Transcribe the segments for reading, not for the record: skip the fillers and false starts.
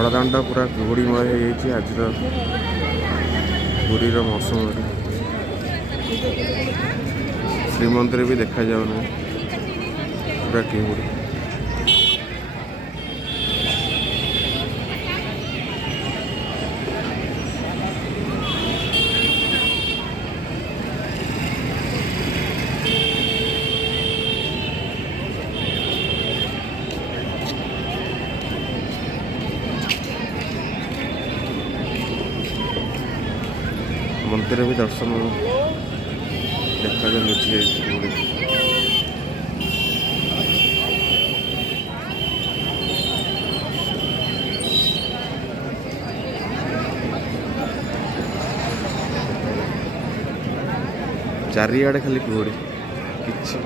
ବଡ଼ଦାଣ୍ଡ ପୁରା କୁହୁଡ଼ିମୟ ହେଇଯାଇଛି ଆଜିର ପୁରୀର ମୌସୁମରେ। ଶ୍ରୀମନ୍ଦିର ବି ଦେଖାଯାଉନାହିଁ, ପୁରା କୁହୁଡ଼ି। ମନ୍ଦିର ବି ଦର୍ଶନ ଦେଖାଯାଉ ଲୁଚି ଯାଇଛି କୁହୁଡ଼ି। ଚାରିଆଡ଼େ ଖାଲି କୁହୁଡ଼ି, କିଛି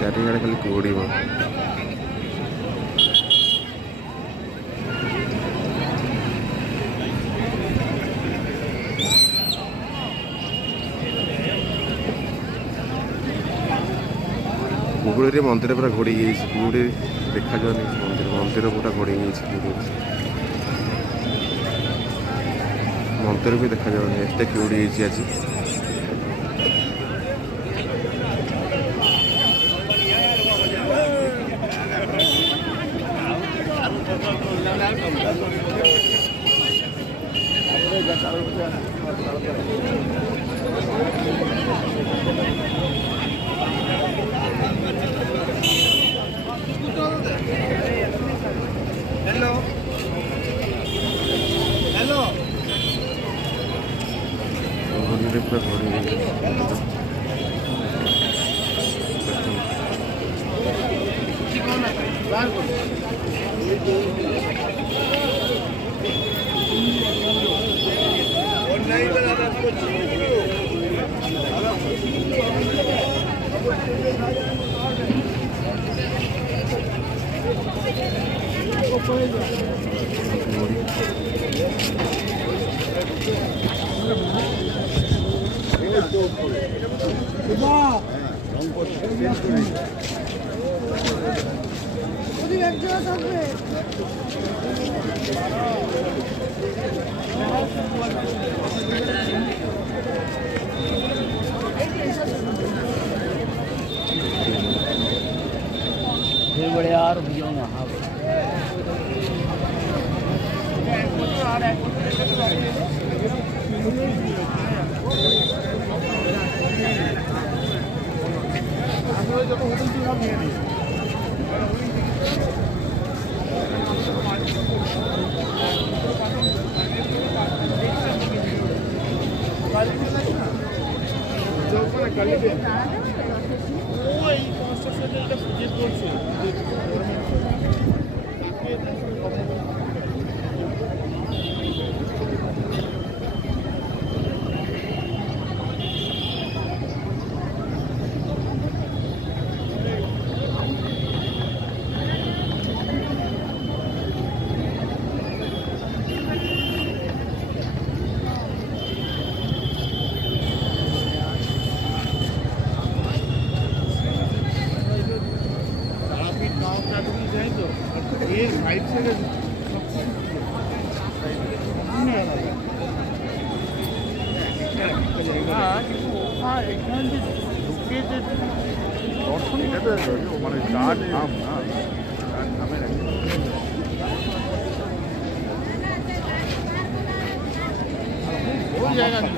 ଚାରିଆଡ଼େ ଖାଲି କୁହୁଡ଼ି। କୁହୁଡ଼ିରେ ମନ୍ଦିର ପୁରା ଘୋଡ଼େଇ ଯାଇଛି, କୁହୁଡ଼ି ଦେଖାଯାଉନି ମନ୍ଦିର ପୁରା ଘୋଡ଼େଇ ଯାଇଛି କୁହୁଡ଼ିରେ। ମନ୍ଦିର ବି ଦେଖାଯାଉନି, ଏତେ କୁହୁଡ଼ି ହେଇଛି ଆଜି। କୁହୁଡ଼ିରେ ପୁରା ଘୋଡ଼େଇ ଯାଇଛି। बड़े यार भैया वहाँ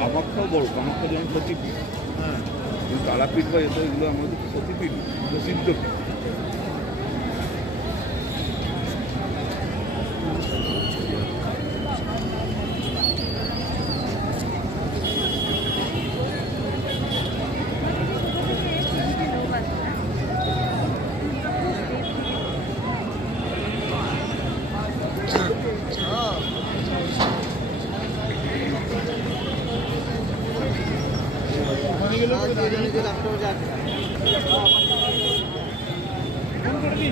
কামাখ্যাও বড়, কামাখ্যা যেমন সতীপীঠ, হ্যাঁ, তারাপীঠ বা এগুলো আমাদের সতীপীঠ, সিদ্ধপীঠ। लोग